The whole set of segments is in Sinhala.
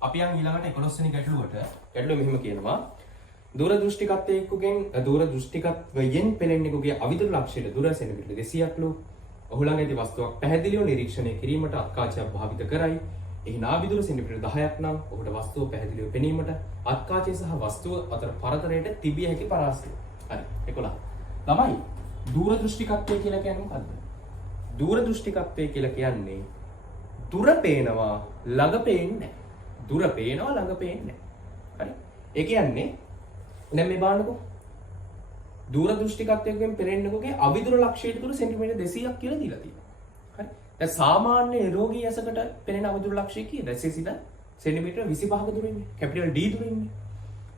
අපි යන් ඊළඟට 11 වෙනි ගැටලුවට. ගැටලුව මෙහෙම කියනවා. දූරදෘෂ්ටිකත්වයෙන් දූරදෘෂ්ටිකත්වයෙන් පෙනෙන්නෙකුගේ අවිදුර ලක්ෂයට දුර සෙනමිටර 200ක් ලෝ ඔහු ළඟ ඇති වස්තුවක් පැහැදිලිව නිරීක්ෂණය කිරීමට අත්කාචයක් භාවිත කරයි. එහි නාභිදුර සෙන්ටිමීටර 10ක් නම් ඔහුට වස්තුව පැහැදිලිව පෙනීමට අත්කාචය සහ වස්තුව අතර පරතරයට තිබිය හැකි පරාසය. හරි 11. ළමයි දූරදෘෂ්ටිකත්වය කියලා කියන්නේ මොකද්ද? දූරදෘෂ්ටිකත්වය කියලා කියන්නේ දුර පේනවා ළඟ පේන්නේ නැහැ. දුර පේනවා ළඟ පේන්නේ නැහැ. හරි. ඒ කියන්නේ දැන් මේ බලන්නකෝ. දූරදෘෂ්ටිකත්වයෙන් පෙනෙන්නෙකුගේ අවිදුර ලක්ෂයට දුර සෙන්ටිමීටර 200ක් කියලා දීලා තියෙනවා. හරි. දැන් සාමාන්‍ය නිරෝගී ඇසකට පෙනෙන අවිදුර ලක්ෂය කීයද? 200 සිට සෙන්ටිමීටර 25ක දුර ඉන්නේ. කැපිටල් D දුර ඉන්නේ.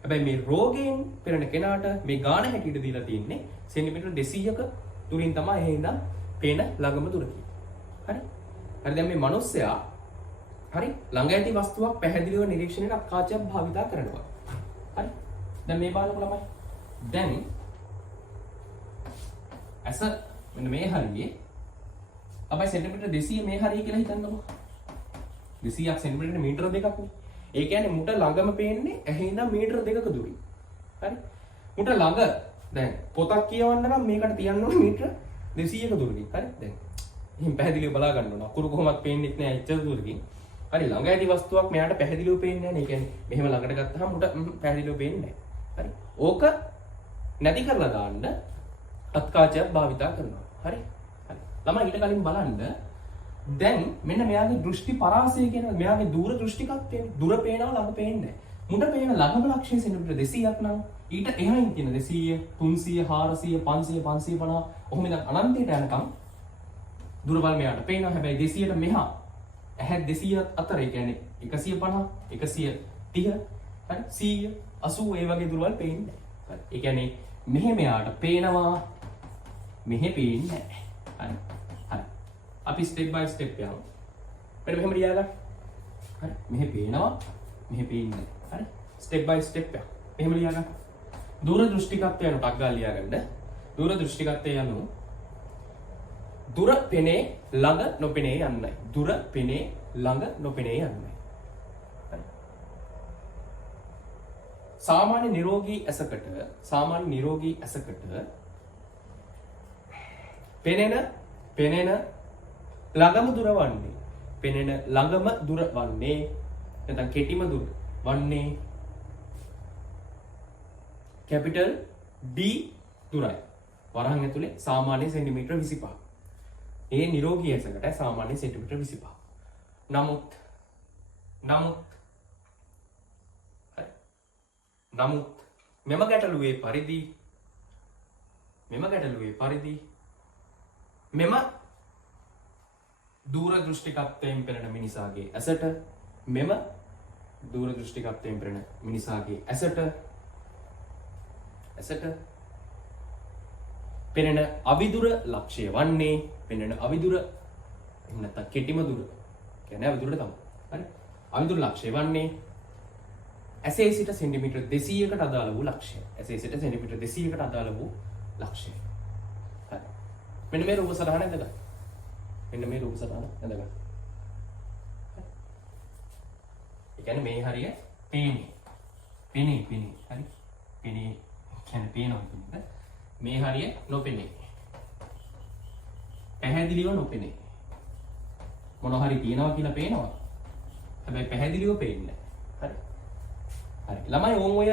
හැබැයි මේ රෝගයෙන් පෙනෙන කෙනාට මේ ගාන හැටියට දීලා තියෙන්නේ සෙන්ටිමීටර 200ක දුරින් තමයි එහෙ ඉඳන් පේන ළඟම දුර කියන්නේ. හරි. හරි දැන් මේ මිනිස්සයා හරි ළඟ ඇති වස්තුවක් පැහැදිලිව නිරීක්ෂණයට අත්කාචයක් භාවිතා කරනවා. හරි. දැන් මේ බලන්නකො ළමයි. දැන් ඇස මෙන්න මේ හරියේ අපි සෙන්ටිමීටර 200 මේ හරිය කියලා හිතන්නකො. 200ක් සෙන්ටිමීටර මීටර දෙකක් නේ. ඒ කියන්නේ මුට ළඟම පේන්නේ ඇහි ඉඳන් මීටර දෙකක දුරින්. හරි. මුට ළඟ දැන් පොතක් කියවන්න නම් මේකට තියන්න ඕනේ මීටර 200ක දුරකින්. හරි. දැන් එහෙන් පැහැදිලිව බලා ගන්න ඕන. අකුරු කොහොමත් පේන්නේ නැහැ එච්චර දුරකින්. හරි ළඟ ඇති වස්තුවක් මෙයාට පැහැදිලිව පේන්නේ නැහැ නේ. ඒ කියන්නේ මෙහෙම ළඟට ගත්තාම මුට පැහැදිලිව පේන්නේ නැහැ. හරි. ඕක නැති කරලා දාන්න අත්කාචයක් භාවිතා කරනවා. හරි. හරි. ළමයි ඊට කලින් බලන්න දැන් මෙන්න මෙයාගේ දෘෂ්ටි පරාසය කියන මෙයාගේ දූර දෘෂ්ටිකත්වය දුර පේනවා ළඟ පේන්නේ නැහැ. මුට පේන ළඟම ලක්ෂ්‍ය සෙන්ටිමීටර 200ක් නම් ඊට එහායින් තියෙන 200 300 400 500 550 ඔහොම ඉඳන් අනන්තයට යනකම් දුර බල මෙයාට පේනවා. හැබැයි 200ට මෙහා ඇහැ 200 අතර ඒ කියන්නේ 150 130 හරි 100 80 ඒ වගේ දුරවල් පේන්නේ නැහැ. හරි. ඒ කියන්නේ මෙහෙ මෙයාට පේනවා මෙහෙ පේන්නේ නැහැ. හරි. හරි. අපි ස්ටෙප් බයි ස්ටෙප් යමු. මෙන්න මෙහෙම ලියාගන්න. හරි. මෙහෙ පේනවා මෙහෙ පේන්නේ නැහැ. හරි. ස්ටෙප් බයි ස්ටෙප් යමු. මෙහෙම ලියාගන්න. දූර දෘෂ්ටිකත්වය යන ටක් ගාලා ලියාගන්න. දූර දෘෂ්ටිකත්වය යනු දුර පෙනේ ළඟ නොපෙනේ යන්නයි. දුර පෙනේ ළඟ නොපෙනේ යන්නයි. හරි. සාමාන්‍ය නිරෝගී ඇසකට පෙනෙන ළඟම දුර වන්නේ නැත්නම් කෙටිම දුර වන්නේ කැපිටල් D දුරයි. වරහන් ඇතුලේ සාමාන්‍ය සෙන්ටිමීටර 25. ඒ නිරෝගී ඇසකට සාමාන්‍ය සෙන්ටිමීටර 25. නමුත් මෙම ගැටලුවේ පරිදි මෙම දූර දෘෂ්ටිකත්වයෙන් පෙනෙන මිනිසාගේ ඇසට පෙනෙන අවිදුර ලක්ෂය වන්නේ එහෙම නැත්නම් කෙටිම දුර කියන්නේ අවිදුරට තමයි. හරි. අවිදුර ලක්ෂය වන්නේ ඇසේ සිට සෙන්ටිමීටර 200කට අදාළ වූ ලක්ෂය. හරි. මෙන්න මේ රූප සටහන ඇඳගන්න. ඒ කියන්නේ මේ හරිය පේන්නේ. හරි. පේනවා කියන්නේ මේ හරිය නොපෙනේ. පැහැදිලිව නොපෙනේ. මොන හරි තියනවා කියලා පේනවා. හැබැයි පැහැදිලිව පේන්නේ නැහැ. හරි. ළමයි ඕම් ඔය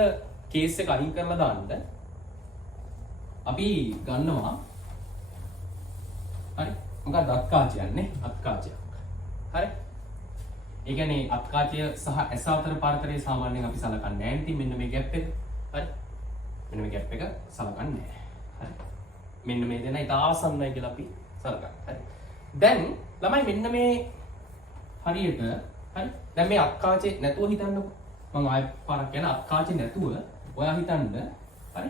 කේස් එක අයින් කරලා දාන්න. අපි ගන්නවා. හරි. මොකක්ද අත්කාචයක් නේ? අත්කාචයක්. හරි. ඒ කියන්නේ අත්කාචය සහ ඇස අතර පරතරය සාමාන්‍යයෙන් අපි සලකන්නේ නැහැ. ඉතින් මෙන්න මේ ગેප් එක. හරි. මෙන්න මේ ગેප් එක සලකන්නේ නැහැ. හරි. මෙන්න මේ දෙන ඉත ආසන්නයි කියලා අපි සලකන්නේ. හරි. දැන් ළමයි මෙන්න මේ හරියට හරි. දැන් මේ අත්කාචේ නැතුව හිතන්නකො. මම ආයෙ පාරක් යන අත්කාචේ නැතුව ඔයා හිතන්න. හරි.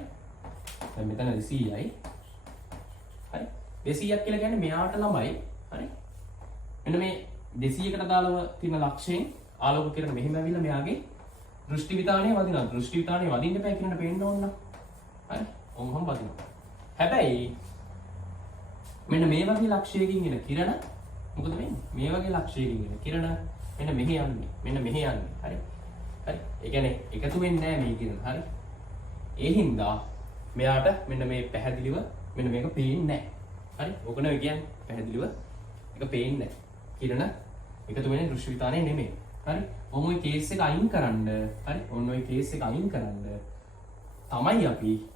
දැන් මෙතන 200යි. හරි. 200ක් කියලා කියන්නේ මෙයාට ළමයි. හරි. මෙන්න මේ 200කට අදාළව තියෙන ලක්ෂයෙන් ආලෝක කිරණ මෙහෙම ඇවිල්ලා මෙයාගේ දෘෂ්ටි විතානයේ වදිනවා. දෘෂ්ටි විතානයේ වදින්න එපා කියනට පේන්න ඕන නම්. හරි. ඔහොම වදිනවා. හැබැයි මෙන්න මේ වගේ ලක්ෂයකින් එන කිරණ මොකද වෙන්නේ? මේ වගේ ලක්ෂයකින් එන කිරණ මෙන්න මෙහෙ යන්නේ. මෙන්න මෙහෙ යන්නේ. හරි. හරි. ඒ කියන්නේ එකතු වෙන්නේ නැහැ මේකෙන්. හරි. ඒ හින්දා මෙයාට මෙන්න මේ පැහැදිලිව මෙන්න මේක පේන්නේ නැහැ. හරි. ඕක නෙවෙයි කියන්නේ පැහැදිලිව ඒක පේන්නේ නැහැ. කිරණ එකතු වෙන්නේ දෘශ්‍ය විතානේ නෙමෙයි. හරි. ඔන්න ඔය කේස් එක අයින් කරන්න. හරි. ඔන්න ඔය කේස් එක අයින් කරන්න තමයි අපි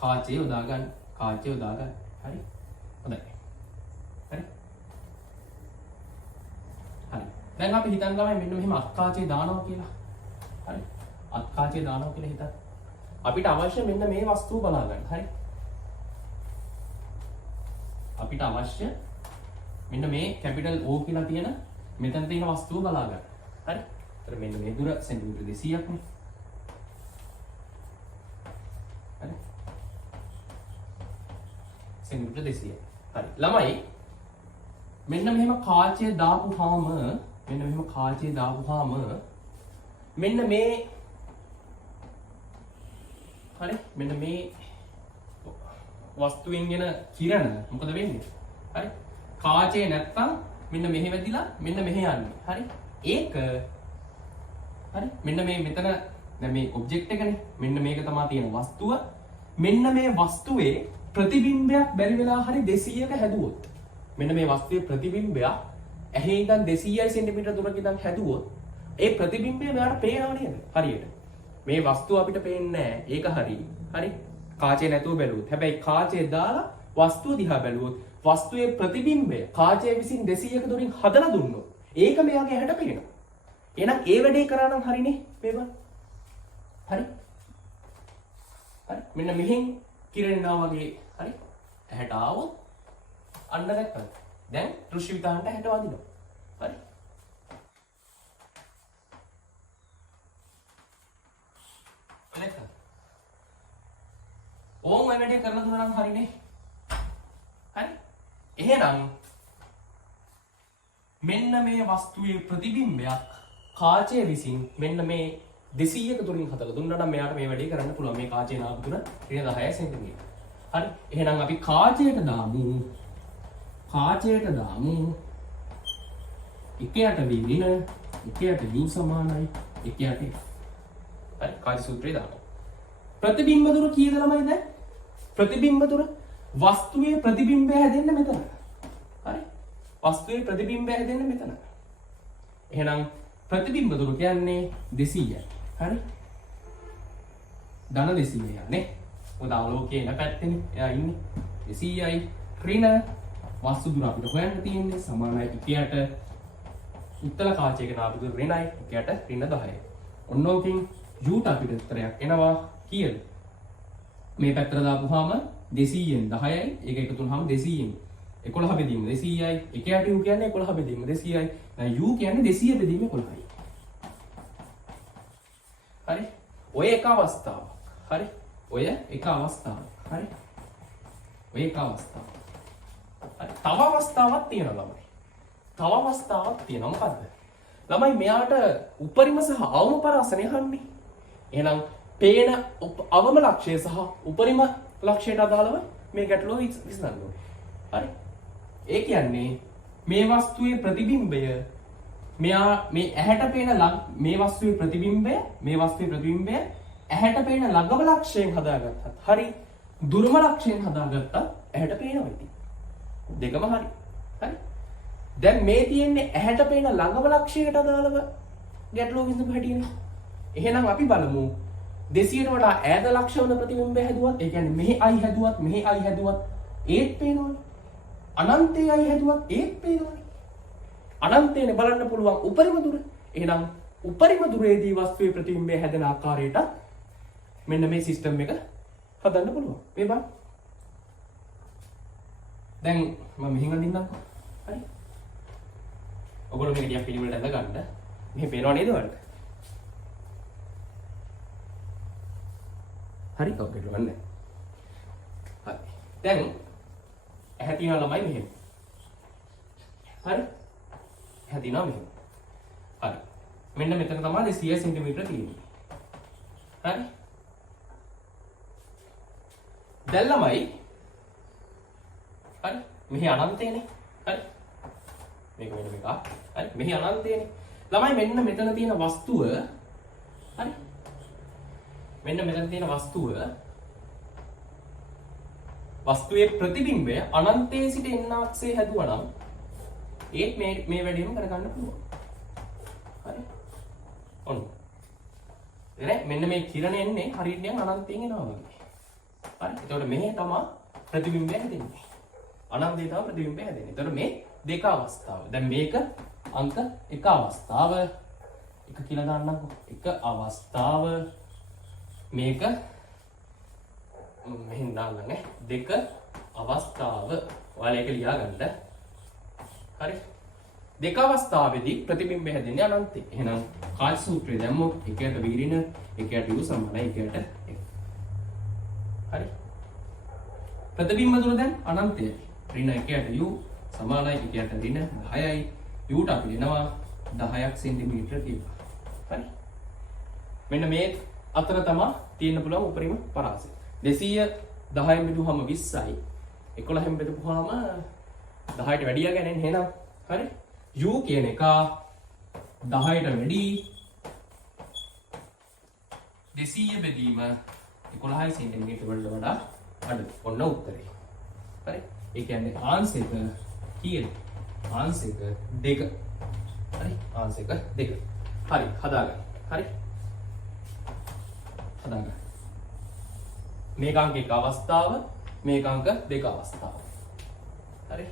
කාචය යොදාගන්න. කාචය යොදාගන්න. හරි. හොඳයි. හරි. හරි. දැන් අපි හිතන් ගමයි මෙන්න මෙහෙම අත්කාචය දානවා කියලා. හරි. අත්කාචය දානවා කියලා හිතන්න. අපිට අවශ්‍ය මෙන්න මේ වස්තුව බලා ගන්න. හරි. අපිට අවශ්‍ය මෙන්න මේ කැපිටල් O කියලා තියෙන මෙතන තියෙන වස්තුව බලා ගන්න. හරි. ඒතර මෙන්න මේ දුර සෙන්ටිමීටර 200ක් නේ. හරි. සෙන්ටිමීටර 200. හරි. ළමයි මෙන්න මෙහෙම කාචය දාපුවාම මෙන්න මේ හරි මෙන්න මේ වස්තුවෙන් එන කිරණ මොකද වෙන්නේ? හරි. කාචය නැත්තම් මෙන්න මෙහෙ වැදිලා මෙන්න මෙහෙ යන්නේ. හරි. ඒක හරි මෙන්න මේ මෙතන දැන් මේ ඔබ්ජෙක්ට් එකනේ. මෙන්න මේක තමයි තියෙන වස්තුව. මෙන්න මේ වස්තුවේ ප්‍රතිබිම්බයක් බැරි වෙලා හරි 200ක හැදුවොත් මෙන්න මේ වස්තුවේ ප්‍රතිබිම්බයක් ඇහි ඉඳන් 200 සෙන්ටිමීටර දුරක ඉඳන් හැදුවොත් ඒ ප්‍රතිබිම්බය මෙයාට පේනව නේද? හරියට. මේ වස්තුව අපිට පේන්නේ නැහැ. ඒක හරි. හරි. කාචේ නැතුව බැලුවොත්. හැබැයි කාචේ දාලා වස්තුව දිහා බැලුවොත් වස්තුවේ ප්‍රතිබිම්බය කාචය විසින් 200ක දුරින් හදලා දුන්නොත් ඒක මෙයාගේ ඇහැට පේනවා. එහෙනම් ඒ වැඩේ කරා නම් හරිනේ මේවා. හරි. හරි. මෙන්න මෙහෙන් කිරෙනවා වගේ හරි. ඇහැට ආවොත් අන්න දැක්කද? දැන් දෘශ්‍ය විතානට ඇහැට වදිනවා. හරි. දැක්කද? ඕම් ඔය වැඩේ කරලා දුන්නා නම් හරිනේ. හරි. එහෙනම් මෙන්න මේ වස්තුවේ ප්‍රතිබිම්බයක් කාචය විසින් මෙන්න මේ 200ක දුරින් හදලා දුන්නා නම් මෙයාට මේ වැඩේ කරන්න පුළුවන්. මේ කාචේ නාභ දුර 10 සෙන්ටිමීටර. හරි. එහෙනම් අපි කාචයට දාමු. එකයට v ඍණ එකයට u සමානයි එකයට f. හරි. කාච සූත්‍රය දාමු. ප්‍රතිබිම්බ දුර කීයද ළමයි දැන්? ප්‍රතිබිම්බ දුර වස්තුවේ ප්‍රතිබිම්බය හැදෙන්න මෙතන. හරි. වස්තුවේ ප්‍රතිබිම්බය හැදෙන්න මෙතන. එහෙනම් ප්‍රතිබිම්බ දුර කියන්නේ 200යි. හරි. ධන 200යි නේ. මොකද ආලෝකයේ එන පැත්තේනේ එයා ඉන්නේ. 200යි ඍණ වස්තු දුර අපිට හොයන්න තියෙන්නේ සමානයි එකයට උත්තර කාචයක නාභ දුර ඍණයි එකයට ඍණ 10යි. ඔන්න ඕකෙන් u ට අපිට උත්තරයක් එනවා කීයද? මේ පැත්තට දාපුවාම 200ෙන් 10යි ඒක එකතු වුනහම 200ෙන් 11 බෙදීම 200යි එකයට u කියන්නේ 11 බෙදීම 200යි දැන් u කියන්නේ 200 බෙදීම 11යි. හරි. ඔය එක අවස්ථාවක්. හරි. ඔය එක අවස්ථාවක්. හරි. ඔය එක අවස්ථාවක්. හරි. තව අවස්ථාවක් තියෙනවා ළමයි. තව අවස්ථාවක් තියෙනවා මොකද්ද? ළමයි මෙයාට උපරිම සහ අවම පරාසනය අහන්නේ. එහෙනම් පේන අවම ලක්ෂය සහ උපරිම ලක්ෂයට අදාළව මේ ගැටලුව විසඳන්න ඕනේ. හරි. ඒ කියන්නේ මේ වස්තුවේ ප්‍රතිබිම්බය මෙයා මේ ඇහැට පේන මේ වස්තුවේ ප්‍රතිබිම්බය ඇහැට පේන ළඟම ලක්ෂයෙන් හදාගත්තත් හරි දුරම ලක්ෂයෙන් හදාගත්තත් ඇහැට පේනවා ඉතින්. දෙකම හරි. හරි. දැන් මේ තියෙන්නේ ඇහැට පේන ළඟම ලක්ෂයට අදාළව ගැටලුව විසඳපු හැටිනේ. එහෙනම් අපි බලමු 200ට වඩා ඈත ලක්ෂ වන ප්‍රතිබිම්බය හැදුවත් ඒ කියන්නේ මෙහි i හැදුවත් මෙහි i හැදුවත් ඒත් පේනවනේ. අනන්තයේ i හැදුවත් ඒත් පේනවනේ. අනන්තයනේ බලන්න පුළුවන් උපරිම දුර. එහෙනම් උපරිම දුරේදී වස්තුවේ ප්‍රතිබිම්බය හැදෙන ආකාරයට මෙන්න මේ සිස්ටම් එක හදන්න පුළුවන්. මේ බලන්න. දැන් මම මෙහෙන් අඳින්නම්කෝ. හරි. ඔයගොල්ලෝ මේක ටිකක් පිළිවෙලට අඳ ගන්න. මෙහෙ පේනව නේද ඔයාලට? හරි. ඔව් පිළිවෙල. හරි. දැන් ඇහැ තියන ළමයි මෙහෙම. හරි. ඇහැ තියනවා මෙහෙම. හරි. මෙන්න මෙතන තමයි 200 සෙන්ටිමීටර තියෙන්නේ. හරි. දැන් ළමයි හරි මෙහි අනන්තයනේ. හරි. මේක මෙන්න මේක. හරි. මෙහි අනන්තයනේ. ළමයි මෙන්න මෙතන තියෙන වස්තුව හරි මෙන්න මෙතන තියෙන වස්තුවේ ප්‍රතිබිම්බය අනන්තයේ සිට එන්නාක්සේ හැදුවා නම් ඒත් මේ වැඩේම කරගන්න පුළුවන්. හරි. ඔන්න. එනේ මෙන්න මේ කිරණ එන්නේ හරියට නිකන් අනන්තයෙන් එනවා වගේ. හරි. එතකොට මෙහෙ තමයි ප්‍රතිබිම්බය හැදෙන්නේ. අනන්තයේ තමයි ප්‍රතිබිම්බය හැදෙන්නේ. එතකොට මේ දෙක අවස්ථාව. දැන් මේක අංක 1 අවස්ථාව. එක කියලා දාන්නම්කෝ. 1 අවස්ථාව. මේක මෙහෙන් දාන්නනේ. 2 අවස්ථාව. ඔයාලා ඒක ලියා ගන්න. හරි. දෙක අවස්ථාවේදී ප්‍රතිබිම්බය හැදෙන්නේ අනන්තේ. එහෙනම් කාච් සූත්‍රය දැම්මොත් එකයට විරින එකයට u සමානයි එකයට 1. හරි. ප්‍රතිබිම්බ දුර දැන් අනන්තයයි. ඍණ එකයට u සමානයි එකයට ඍණ 10යි. u ට අපි දෙනවා 10ක් සෙන්ටිමීටර කියලා. හරි. මෙන්න මේ අතර තමයි තියෙන්න පුළුවන් උපරිම පරාසය. 210න් බෙදුවම 20යි. 11න් බෙදපුවාම 10ට වැඩිය ගන්නේ එහෙනම්. හරි. u කියන එක 10ට වැඩි 200 බෙදීම 11 සෙන්ටිමීටර වලට වඩා අඩුයි. ඔන්න උත්තරේ. හරි. ඒ කියන්නේ ආන්සර් එක කීයද? ආන්සර් එක 2. හරි. ආන්සර් එක 2. හරි. හදාගන්න. හරි. හදාගන්න. මේක අංක 1 අවස්ථාව, මේක අංක 2 අවස්ථාව. හරි.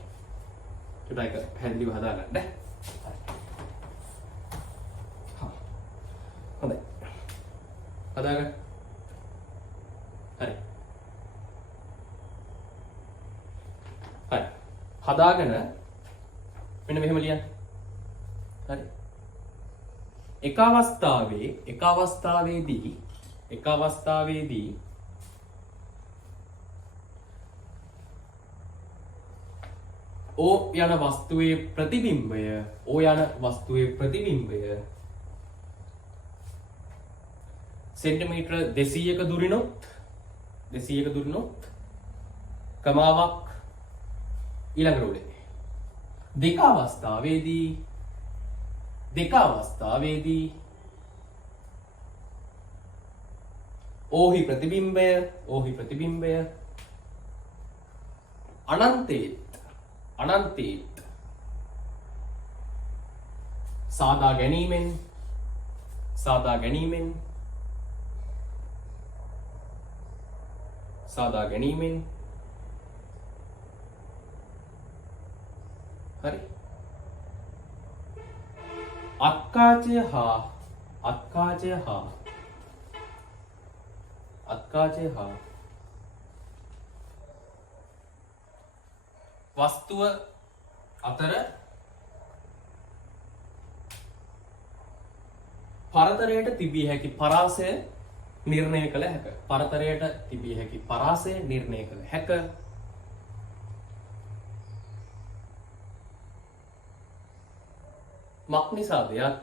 චුට්ටක් පැහැදිලිව හදාගන්න. හරි. හොඳයි. හදාගන්න. හරි. හරි. හදාගෙන මෙන්න මෙහෙම ලියන්න. හරි. එක අවස්ථාවේදී O යන වස්තුවේ ප්‍රතිබිම්බය සෙන්ටිමීටර 200ක දුරිනොත් කමාවක් ඊළඟ රෝලේ. දෙක අවස්ථාවේදී ඕහි ප්‍රතිබිම්බය අනන්තේත් සාදා ගැනීමෙන් හරි. අත්කාචය හා වස්තුව අතර පරතරයට තිබිය හැකි පරාසය නිර්ණය කළ හැක. මක්නිසාදයක්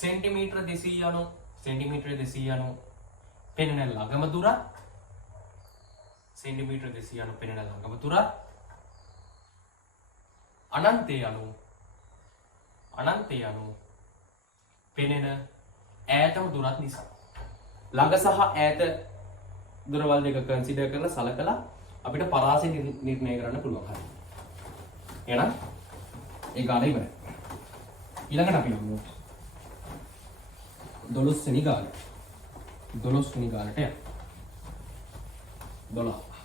සෙන්ටිමීටර 200 යනු පෙනෙන ළඟම දුරත් අනන්තය යනු පෙනෙන ඈතම දුරත් නිසා. ළඟ සහ ඈත දුරවල් දෙක කන්සිඩර් කරලා සලකලා අපිට පරාසය නිර්ණය කරන්න පුළුවන්. හරි. එහෙනම් ඒ ගාන ඉවරයි. ඊළඟට අපි යමු 12 වෙනි ගානට. 12 වෙනි ගානට යන්න. 12